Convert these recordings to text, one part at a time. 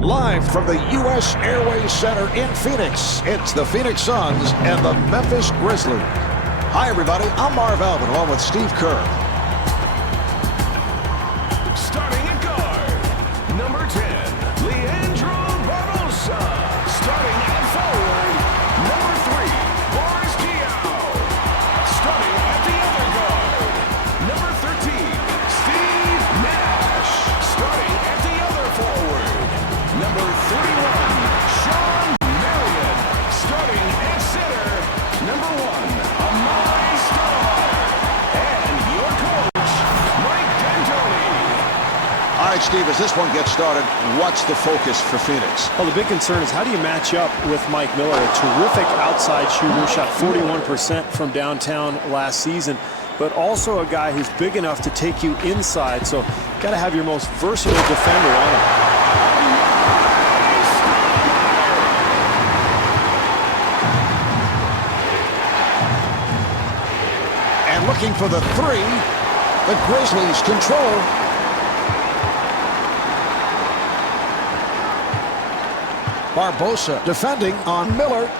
Live from the U.S. Airways Center in Phoenix, it's the Phoenix Suns and the Memphis Grizzlies. Hi, everybody. I'm Marv Albin, along with Steve Kerr. Starting at guard, number 10, Leandro Barbosa. Starting at forward, number 3, Boris Diaw. Starting at the other guard, number 13, Steve Nash. Starting at the other forward, number 31, Sean Marion. Starting at center, number 1, Amari Stoudemire. And your coach, Mike D'Antoni. All right, Steve, as this one gets started, what's the focus for Phoenix? Well, the big concern is how do you match up with Mike Miller, a terrific outside shooter, shot 41% from downtown last season, but also a guy who's big enough to take you inside, so got to have your most versatile defender on him. And looking for the three, the Grizzlies control. Barbosa defending on Miller.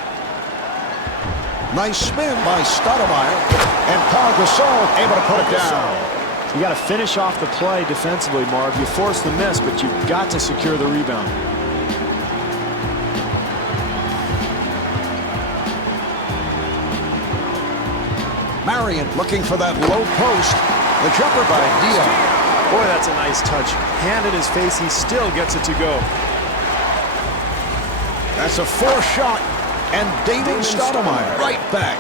Nice spin by Stoudemire. And Paul Gasol able to put it down. You got to finish off the play defensively, Marv. You force the miss, but you've got to secure the rebound. Marion looking for that low post. The jumper by Diaw. Boy, that's a nice touch. Hand in his face, he still gets it to go. That's a forced shot. And Damon Stoudemire right back.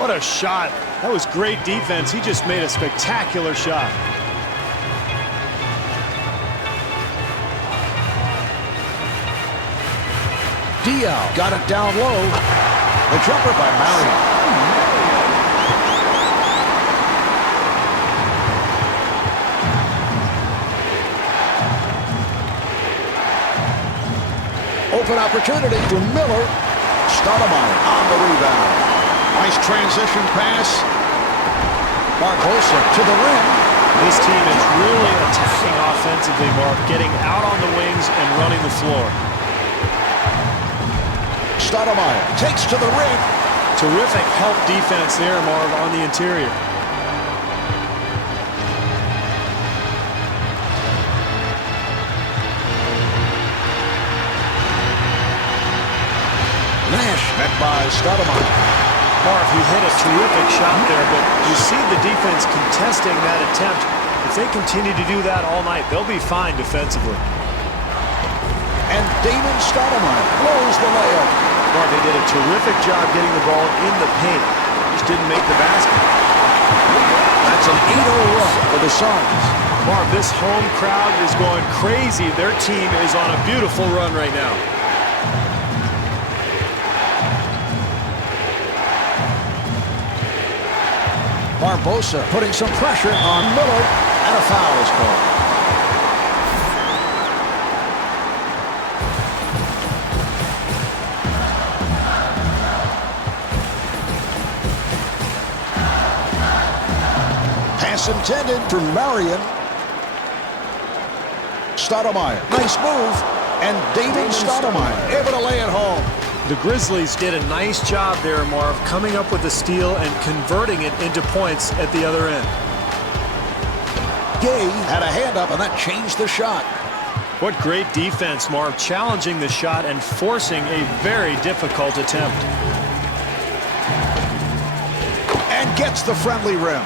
What a shot. That was great defense. He just made a spectacular shot. Diaw got it down low. The jumper by Marion. Open opportunity for Miller. Stoudemire on the rebound. Nice transition pass. Barbosa to the rim. This team is really attacking offensively, Marv, getting out on the wings and running the floor. Stoudemire takes to the rim. Terrific help defense there, Marv, on the interior. Nash met by Stoudemire. Marv, he hit a terrific shot there, but you see the defense contesting that attempt. If they continue to do that all night, they'll be fine defensively. And Damon Stoudemire blows the layup. Marv, they did a terrific job getting the ball in the paint. Just didn't make the basket. That's an 8-0 run for the Suns. Marv, this home crowd is going crazy. Their team is on a beautiful run right now. Barbosa putting some pressure on Miller, and a foul is called. Pass intended for Marion. Stoudemire, nice move, and Damon Stoudemire able to lay it home. The Grizzlies did a nice job there, Marv, coming up with the steal and converting it into points at the other end. Gay had a hand up, and that changed the shot. What great defense, Marv, challenging the shot and forcing a very difficult attempt. And gets the friendly rim.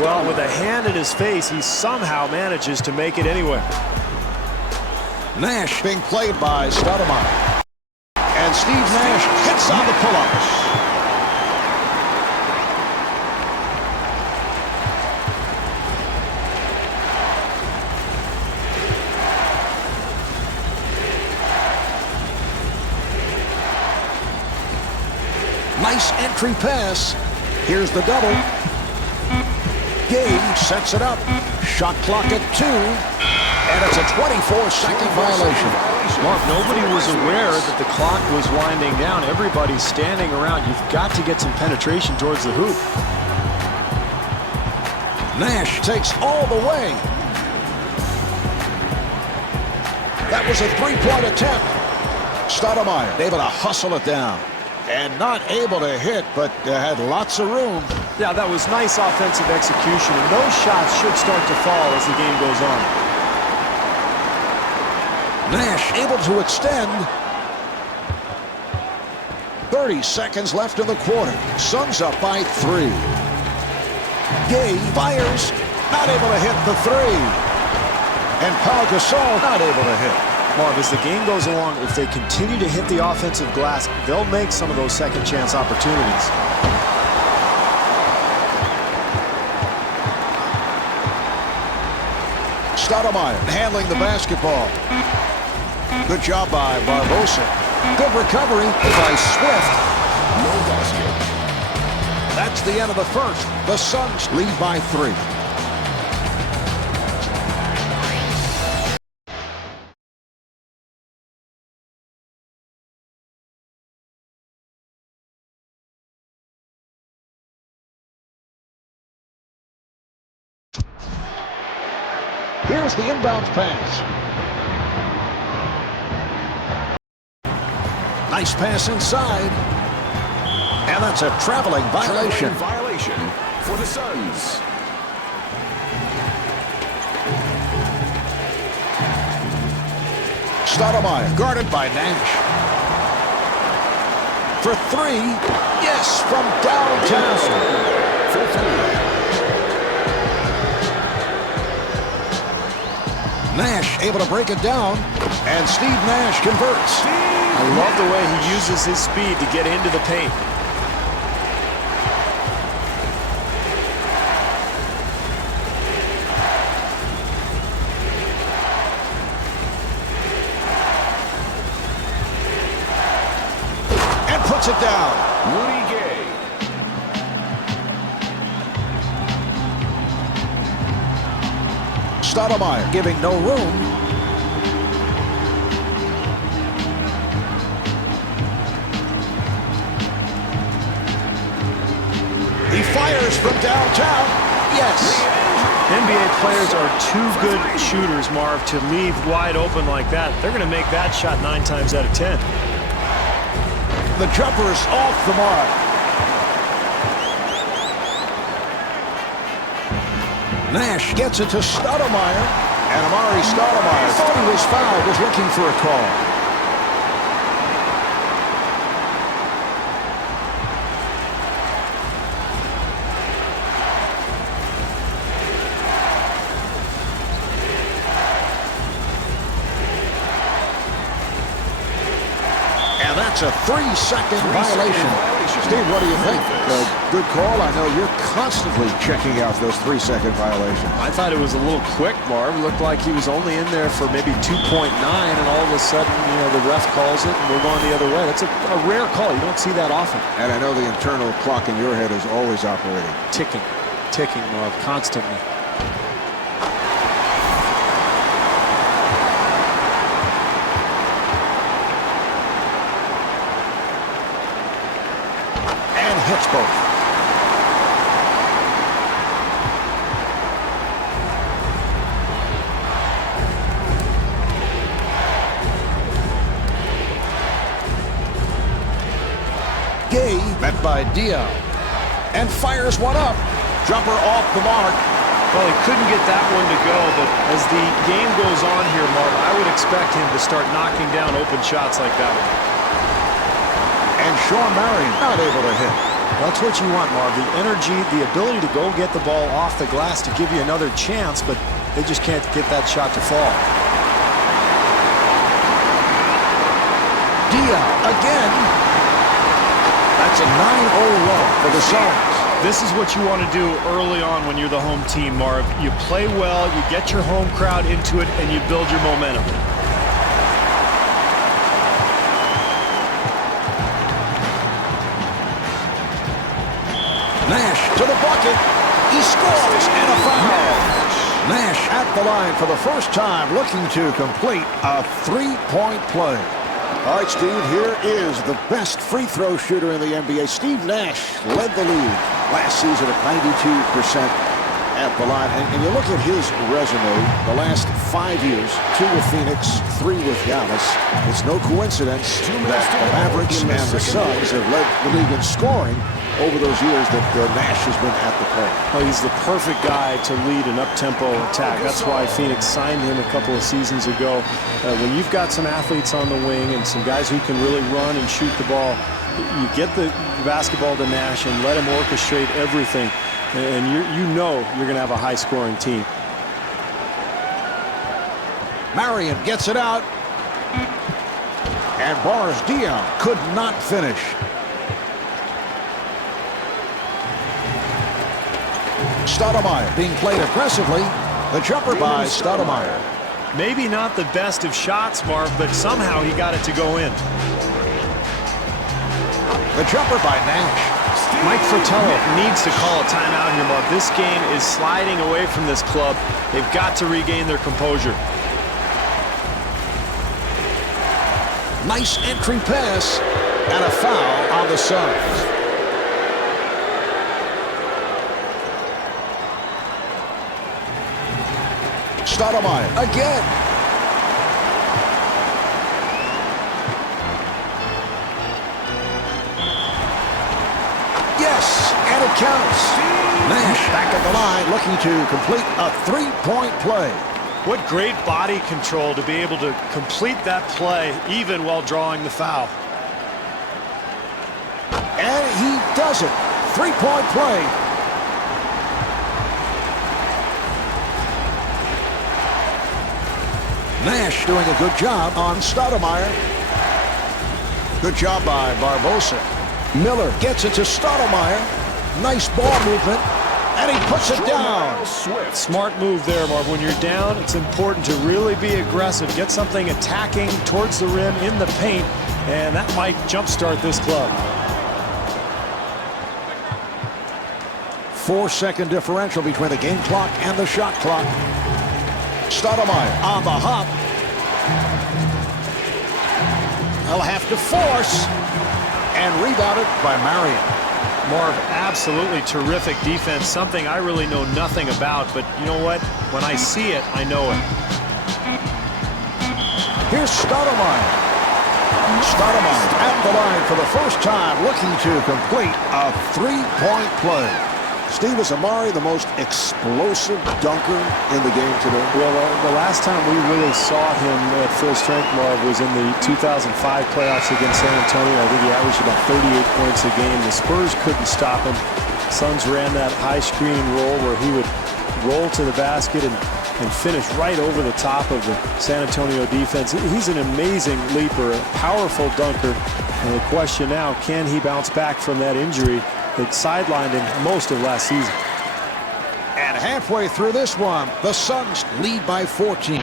Well, with a hand in his face, he somehow manages to make it anyway. Nash being played by Stoudemire. And Steve Nash hits on the pull-up. Nice entry pass. Here's the double. Gay sets it up. Shot clock at 2. And it's a 24-second violation. Mark, nobody was aware that the clock was winding down. Everybody's standing around. You've got to get some penetration towards the hoop. Nash takes all the way. That was a three-point attempt. Stoudemire able to hustle it down. And not able to hit, but had lots of room. Yeah, that was nice offensive execution, and those shots should start to fall as the game goes on. Nash able to extend. 30 seconds left in the quarter. Suns up by 3. Gay fires. Not able to hit the 3. And Pau Gasol not able to hit. Marv, as the game goes along, if they continue to hit the offensive glass, they'll make some of those second chance opportunities. Stoudemire handling the basketball. Good job by Barbosa. Good recovery by Swift. No basket. That's the end of the first. The Suns lead by 3. Here's the inbounds pass. Nice pass inside. And that's a traveling violation. Violation for the Suns. Stoudemire guarded by Nash. For 3. Yes, from downtown. 15. Nash able to break it down, and Steve Nash converts. I love the way he uses his speed to get into the paint. And puts it down. Rudy Gay. Stoudemire giving no room. He fires from downtown. Yes. NBA players are too good shooters, Marv, to leave wide open like that. They're going to make that shot 9 times out of 10. The jumper's off the mark. Nash gets it to Stoudemire. And Amari Stoudemire thought he was fouled, was looking for a call. And that's a 3-second violation. Steve, what do you think? Good call. I know you're constantly checking out those 3-second violations. I thought it was a little quick, Marv. It looked like he was only in there for maybe 2.9, and all of a sudden, the ref calls it, and we're going the other way. That's a rare call. You don't see that often. And I know the internal clock in your head is always operating. Ticking, Marv, constantly. Hits both. Gay met by Dion and fires one up. Jumper off the mark. Well, he couldn't get that one to go, but as the game goes on here, Marv, I would expect him to start knocking down open shots like that one. And Sean Marion not able to hit. That's what you want, Marv. The energy, the ability to go get the ball off the glass to give you another chance, but they just can't get that shot to fall. Dion again. That's a 9-0 run for the Suns. This is what you want to do early on when you're the home team, Marv. You play well, you get your home crowd into it, and you build your momentum. Nash to the bucket. He scores and a foul. Nash at the line for the first time, looking to complete a 3-point play. All right, Steve, here is the best free throw shooter in the NBA. Steve Nash led the league last season at 92%. at the line. And you look at his resume, the last 5 years, 2 with Phoenix, 3 with Dallas. It's no coincidence that the Mavericks and the Suns have led the league in scoring over those years that Nash has been at the plate. Well, he's the perfect guy to lead an up-tempo attack. That's why Phoenix signed him a couple of seasons ago. When you've got some athletes on the wing and some guys who can really run and shoot the ball, you get the basketball to Nash and let him orchestrate everything, and you know you're going to have a high-scoring team. Marion gets it out, and Boris Diaw could not finish. Stoudemire being played aggressively. The jumper by Stoudemire. Maybe not the best of shots, Marv, but somehow he got it to go in. The jumper by Nash. Mike Fratello needs to call a timeout here, Marv. This game is sliding away from this club. They've got to regain their composure. Nice entry pass and a foul on the Suns. Stoudemire again. Yes, and it counts. Nash back at the line looking to complete a three-point play. What great body control to be able to complete that play even while drawing the foul. And he does it. Three-point play. Nash doing a good job on Stoudemire. Good job by Barbosa. Miller gets it to Stoudemire. Nice ball movement. And he puts it down. Smart move there, Marv. When you're down, it's important to really be aggressive. Get something attacking towards the rim in the paint, and that might jumpstart this club. 4-second differential between the game clock and the shot clock. Stoudemire on the hop. He'll have to force. And rebounded by Marion. Marv, absolutely terrific defense, something I really know nothing about, but you know what? When I see it, I know it. Here's Stoudemire. Stoudemire at the line for the first time, looking to complete a three-point play. Steve, is Amari the most explosive dunker in the game today? Well, the last time we really saw him at full strength, Marv, was in the 2005 playoffs against San Antonio. I think he averaged about 38 points a game. The Spurs couldn't stop him. Suns ran that high screen roll where he would roll to the basket and finish right over the top of the San Antonio defense. He's an amazing leaper, a powerful dunker. And the question now, can he bounce back from that injury that sidelined him most of last season? And halfway through this one, the Suns lead by 14.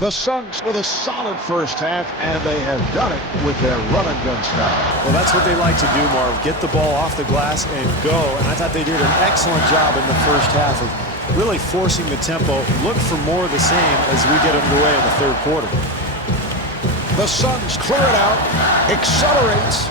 The Suns with a solid first half, and they have done it with their run-and-gun style. Well, that's what they like to do, Marv. Get the ball off the glass and go. And I thought they did an excellent job in the first half of really forcing the tempo. Look for more of the same as we get underway in the third quarter. The Suns clear it out, accelerates.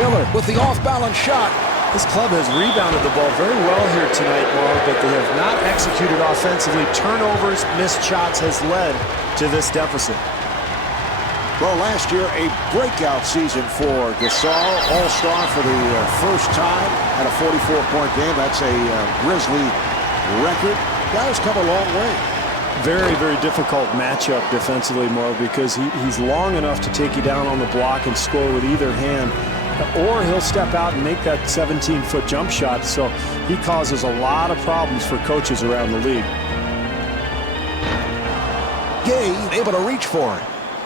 Miller with the off-balance shot. This club has rebounded the ball very well here tonight, Marv, but they have not executed offensively. Turnovers, missed shots has led to this deficit. Well, last year, a breakout season for Gasol. All-star for the first time. Had a 44-point game. That's a Grizzly record. Guy's come a long way. Very, very difficult matchup defensively, Marv, because he's long enough to take you down on the block and score with either hand. Or he'll step out and make that 17-foot jump shot. So he causes a lot of problems for coaches around the league. Gay able to reach for it.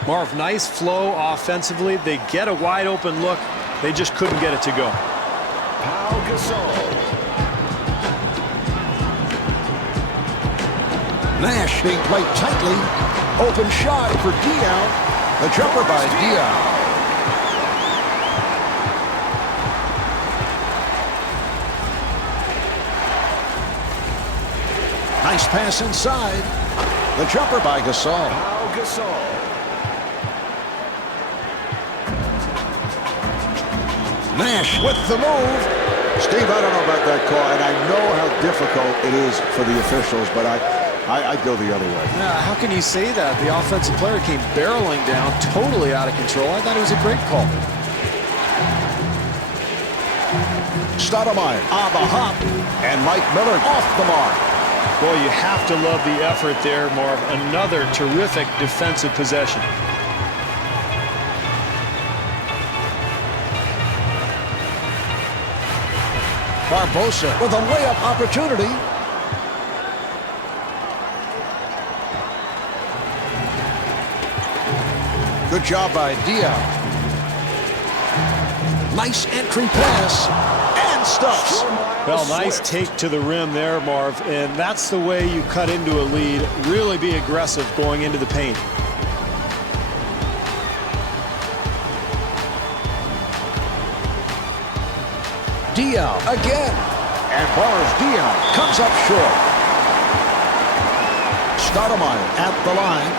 Marv, nice flow offensively. They get a wide open look. They just couldn't get it to go. Pau Gasol. Nash being played tightly. Open shot for Diaw. The jumper by Diaw. Nice pass inside. The jumper by Gasol. Pau Gasol. Nash with the move. Steve, I don't know about that call, and I know how difficult it is for the officials, but I'd go the other way. Yeah, how can you say that? The offensive player came barreling down, totally out of control. I thought it was a great call. Stoudemire on the hop, and Mike Miller off the mark. Boy, you have to love the effort there, Marv. Another terrific defensive possession. Barbosa with a layup opportunity. Good job by Diaw. Nice entry pass and stuffs. Well, nice take to the rim there, Marv, and that's the way you cut into a lead. Really be aggressive going into the paint. Diaw again, and bars Diaw comes up short. Stoudemire at the line.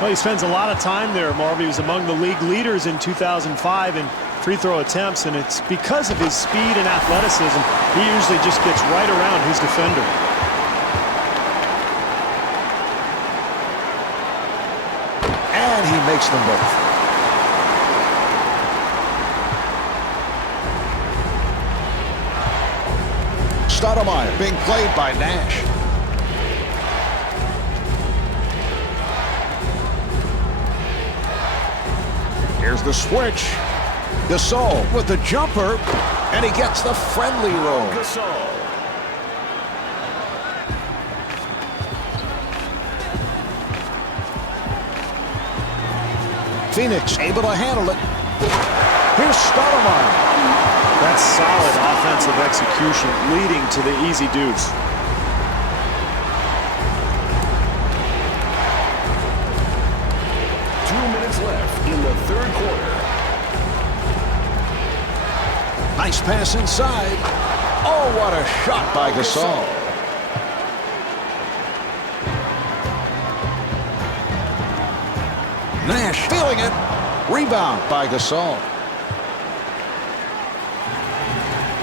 Well, he spends a lot of time there, Marv. He was among the league leaders in 2005 in free throw attempts, and it's because of his speed and athleticism. He usually just gets right around his defender. And he makes them both. Stoudemire being played by Nash. Here's the switch. Gasol with the jumper, and he gets the friendly roll. Gasol. Phoenix able to handle it. Here's Stoudemire. That's solid offensive execution, leading to the easy deuce. Left in the third quarter. Nice pass inside. Oh, what a shot by Gasol. Nash feeling it. Rebound by Gasol.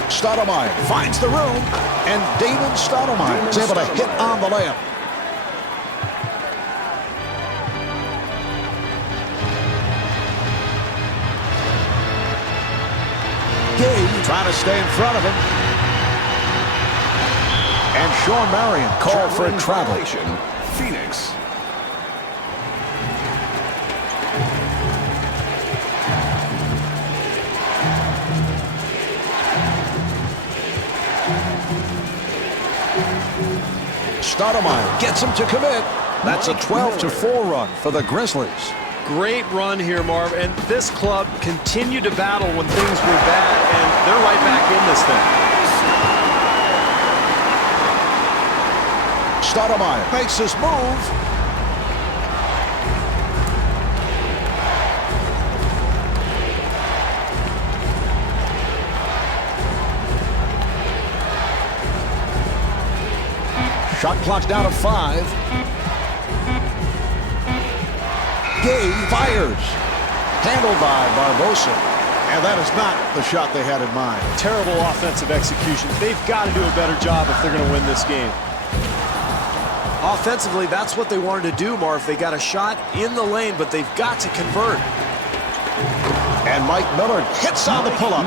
Stoudemire finds the room, and Damon Stoudemire is able to hit on the layup. Gay trying to stay in front of him. And Sean Marion called for a travel. Phoenix. Stoudemire gets him to commit. That's a 12-4 run for the Grizzlies. Great run here, Marv, and this club continued to battle when things were bad, and they're right back in this thing. Stoudemire makes his move. Shot clock's down to 5. Gay fires. Handled by Barbosa. And that is not the shot they had in mind. Terrible offensive execution. They've got to do a better job if they're going to win this game. Offensively, that's what they wanted to do, Marv. They got a shot in the lane, but they've got to convert. And Mike Miller hits on the pull-up.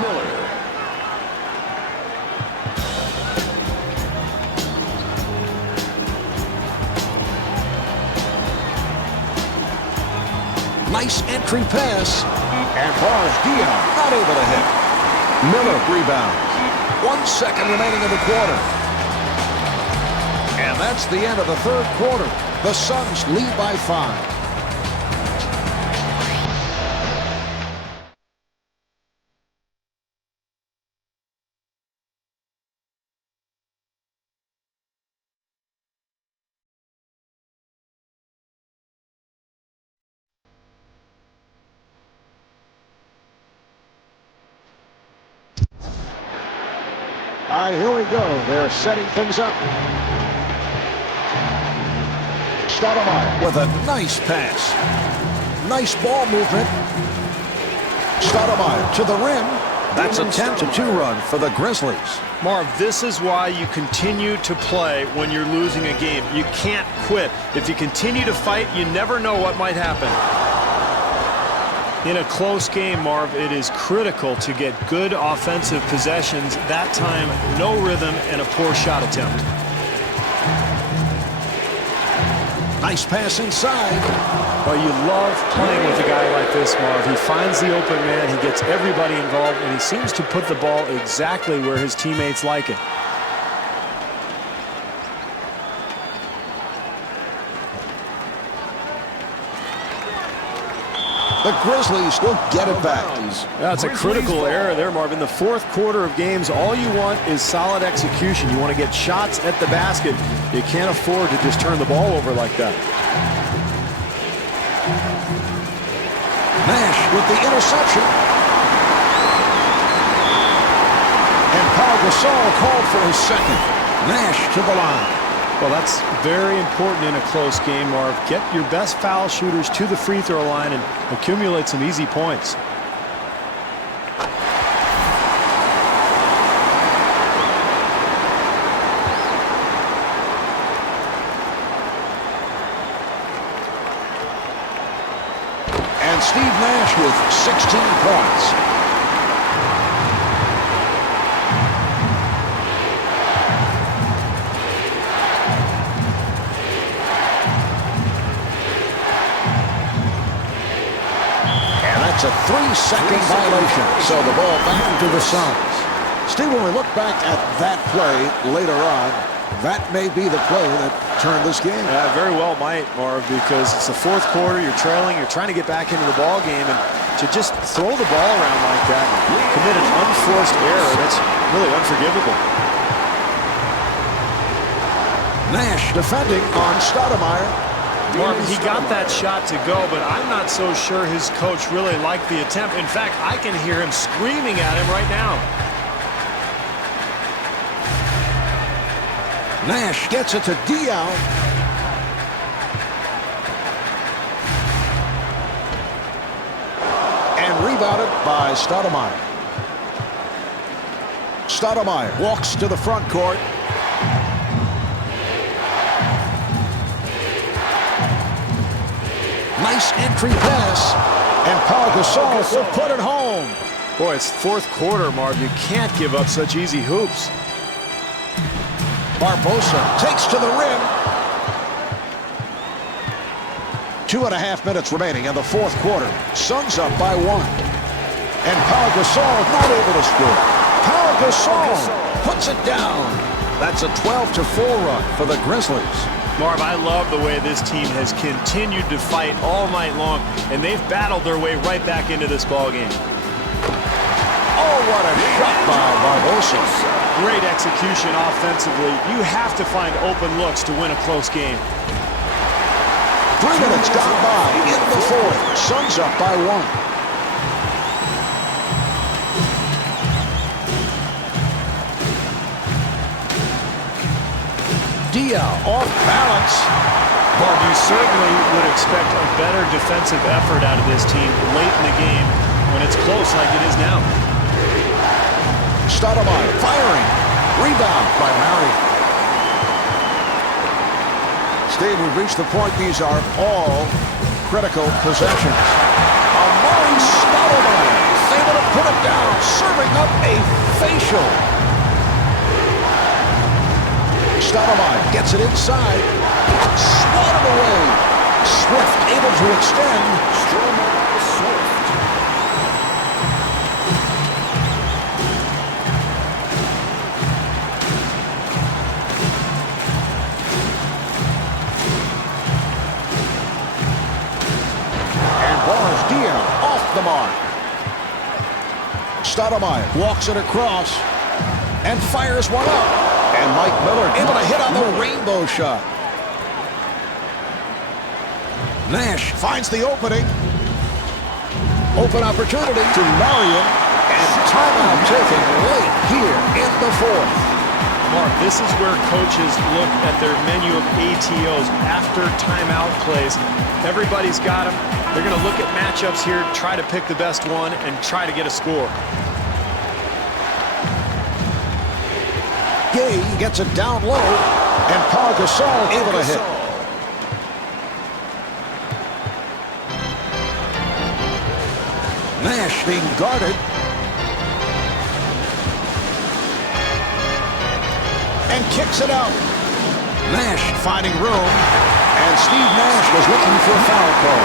Nice entry pass. And bars Dion not able to hit. Miller rebounds. 1 second remaining in the quarter. And that's the end of the third quarter. The Suns lead by 5. All right, here we go. They're setting things up. Stoudemire with a nice pass. Nice ball movement. Stoudemire to the rim. That's a 10-2 run for the Grizzlies. Marv, this is why you continue to play when you're losing a game. You can't quit. If you continue to fight, you never know what might happen. In a close game, Marv, it is critical to get good offensive possessions. That time, no rhythm and a poor shot attempt. Nice pass inside. Well, you love playing with a guy like this, Marv. He finds the open man, he gets everybody involved, and he seems to put the ball exactly where his teammates like it. The Grizzlies will get it back. That's a critical error there, Marv. In the fourth quarter of games, all you want is solid execution. You want to get shots at the basket. You can't afford to just turn the ball over like that. Nash with the interception. And Paul Gasol called for his second. Nash to the line. Well, that's very important in a close game, Marv. Get your best foul shooters to the free throw line and accumulate some easy points. And Steve Nash with 16 points. It's a 3-second violation. So the ball back to the Suns. Steve, when we look back at that play later on, that may be the play that turned this game. Very well might, Marv, because it's the fourth quarter, you're trailing, you're trying to get back into the ball game, and to just throw the ball around like that, commit an unforced error, that's really unforgivable. Nash defending on Stoudemire. Marv, he got that shot to go, but I'm not so sure his coach really liked the attempt. In fact, I can hear him screaming at him right now. Nash gets it to Dion. And rebounded by Stoudemire. Stoudemire walks to the front court. Nice entry pass, and Paul Gasol will put it home. Boy, it's fourth quarter, Marv. You can't give up such easy hoops. Barbosa takes to the rim. 2.5 minutes remaining in the fourth quarter. Suns up by 1. And Paul Gasol not able to score. Paul Gasol puts it down. That's a 12-4 run for the Grizzlies. Marv, I love the way this team has continued to fight all night long, and they've battled their way right back into this ballgame. Oh, what a shot by Barbosa. Great execution offensively. You have to find open looks to win a close game. 3 minutes gone by in the fourth. Suns up by 1. Dion off balance. Marv, you certainly would expect a better defensive effort out of this team late in the game when it's close like it is now. Stoudemire firing. Rebound by Murray. Steve, we've reached the point. These are all critical possessions. Murray Stoudemire put it down, serving up a facial. Stoudemire gets it inside. Swatted away. Swift able to extend. Stromile Swift. And bars Dion off the mark. Stoudemire walks it across and fires one up. And Mike Miller able to hit on the rainbow shot. Nash finds the opening. Open opportunity to Marion. And timeout taken late here in the fourth. Mark, this is where coaches look at their menu of ATOs after timeout plays. Everybody's got them. They're going to look at matchups here, try to pick the best one, and try to get a score. Gay gets it down low, and Paul Gasol able to hit. Nash being guarded. And kicks it out. Nash finding room, and Steve Nash was looking for a foul call.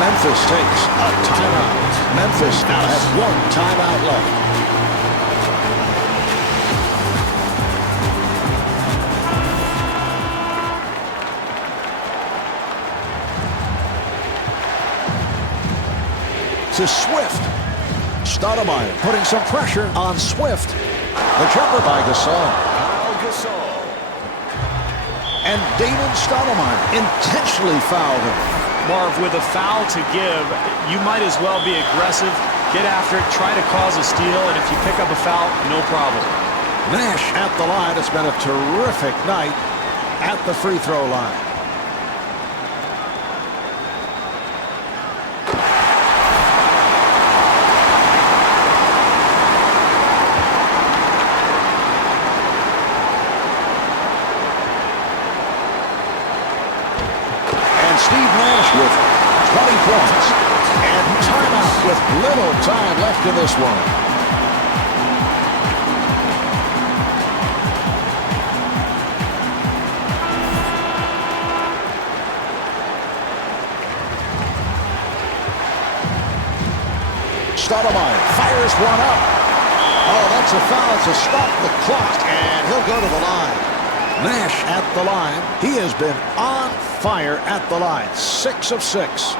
Memphis takes a timeout. Memphis now has one timeout left. To Swift. Stoudemire putting some pressure on Swift. The jumper by Gasol. Pau Gasol. And Damon Stoudemire intentionally fouled him. Marv, with a foul to give, you might as well be aggressive, get after it, try to cause a steal, and if you pick up a foul, no problem. Nash at the line. It's been a terrific night at the free throw line. Steve Nash with 20 points and timeout with little time left in this one. Stoudemire fires one up. Oh, that's a foul to stop the clock, and he'll go to the line. Nash at the line. He has been on fire at the line. 6 of 6.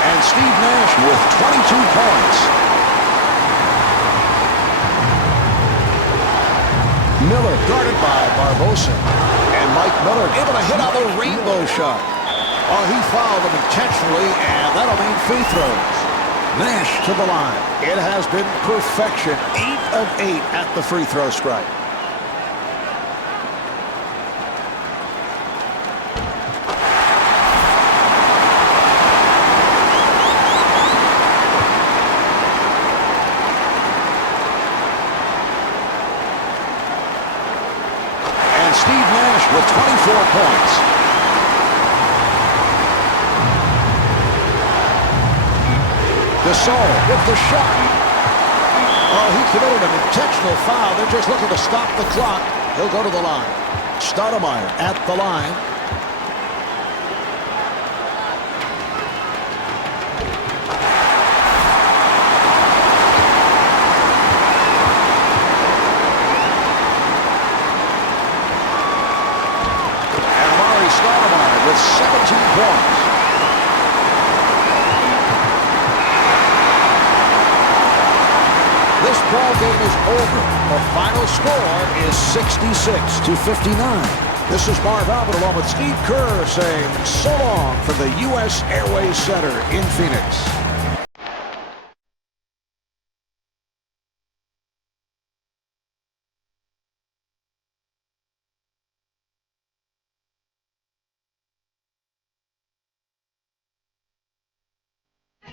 And Steve Nash with 22 points. Miller guarded by Barbosa. And Mike Miller able to hit on the rainbow shot. Oh, he fouled him intentionally, and that'll mean free throws. Nash to the line. It has been perfection. 8 of 8 at the free throw stripe. Steve Nash with 24 points. Gasol with the shot. Oh, he committed an intentional foul. They're just looking to stop the clock. He'll go to the line. Stoudemire at the line. With 17 points. This ball game is over. The final score is 66-59. This is Marv Albert along with Steve Kerr saying so long from the U.S. Airways Center in Phoenix.